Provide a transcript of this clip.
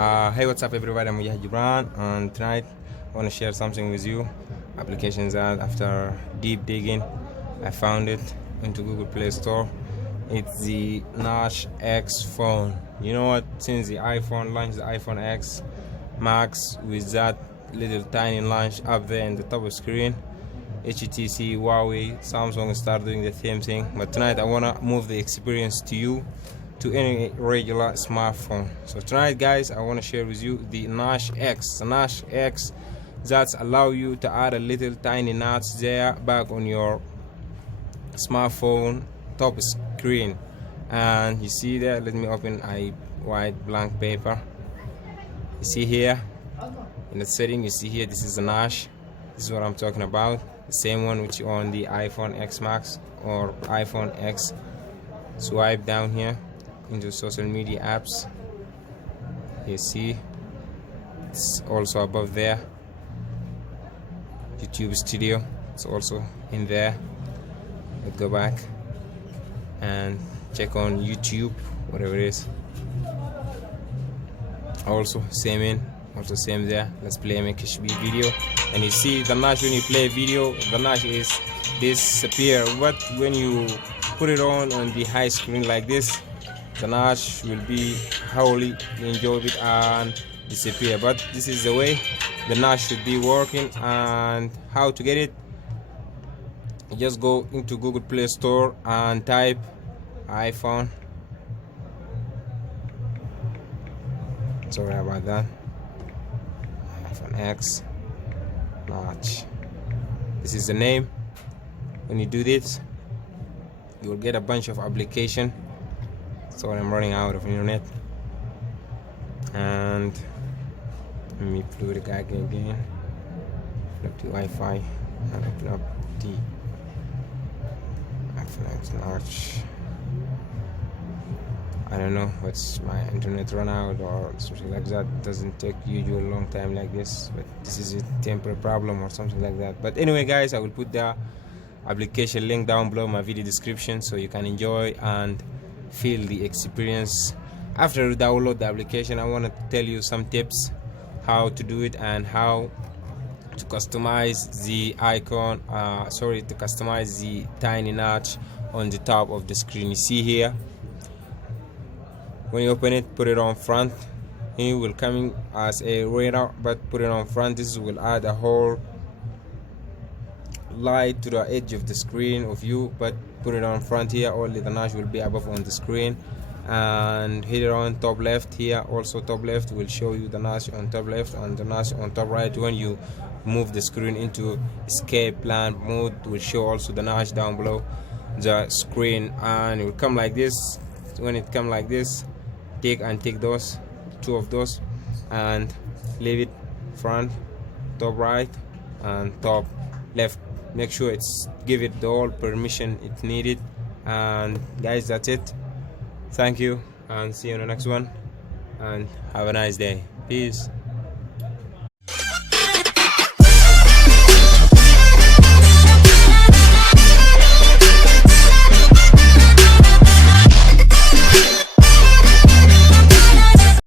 Hey, what's up everybody, I'm Gibran, and tonight I want to share something with you. Applications that after deep digging I found it into Google Play Store. It's the Nash X phone. You know what, since the iPhone launched the iPhone X Max with that little tiny launch up there in the top of screen, HTC, Huawei, Samsung start doing the same thing. But tonight I want to move the experience to you, to any regular smartphone. So tonight guys, I want to share with you the Nash X. The Nash X that allow you to add a little tiny notch there back on your smartphone top screen. And you see there, let me open a white blank paper. You see here in the setting, you see here, this is the Nash. This is what I'm talking about, the same one which on the iPhone X Max or iPhone X. Swipe down here into social media apps. You see it's also above there. YouTube Studio, it's also in there. Let's go back and check on YouTube, whatever it is. Also same there. Let's play a HB video, and you see the Nash. When you play a video, the Nash is disappear, but when you put it on the high screen like this, the Nash will be wholly enjoyable and disappear. But this is the way the Nash should be working. And how to get it, you just go into Google Play Store and type iPhone. Sorry about that. iPhone X Nash. This is the name. When you do this, you will get a bunch of application. So I'm running out of internet, and let me plug the guy again. Open up the Wi-Fi and open up the iPhone X Nash. I don't know what's my internet run out or something like that. It doesn't take usual long time like this, but this is a temporary problem or something like that. But anyway guys, I will put the application link down below my video description so you can enjoy and feel the experience. After you download the application, I want to tell you some tips how to do it and how to customize the icon, to customize the tiny notch on the top of the screen. You see here, when you open it, put it on front. It will come in as a radar, but put it on front. This will add a whole light to the edge of the screen of you, but put it on front here. Only the Nash will be above on the screen. And hit it on top left here, also top left will show you the Nash on top left and the Nash on top right. When you move the screen into escape plan mode, will show also the Nash down below the screen, and it will come like this. When it come like this, take those two of those and leave it front, top right and top left. Make sure it's give it the all permission it needed. And guys, that's it. Thank you, and see you on the next one, and have a nice day. Peace.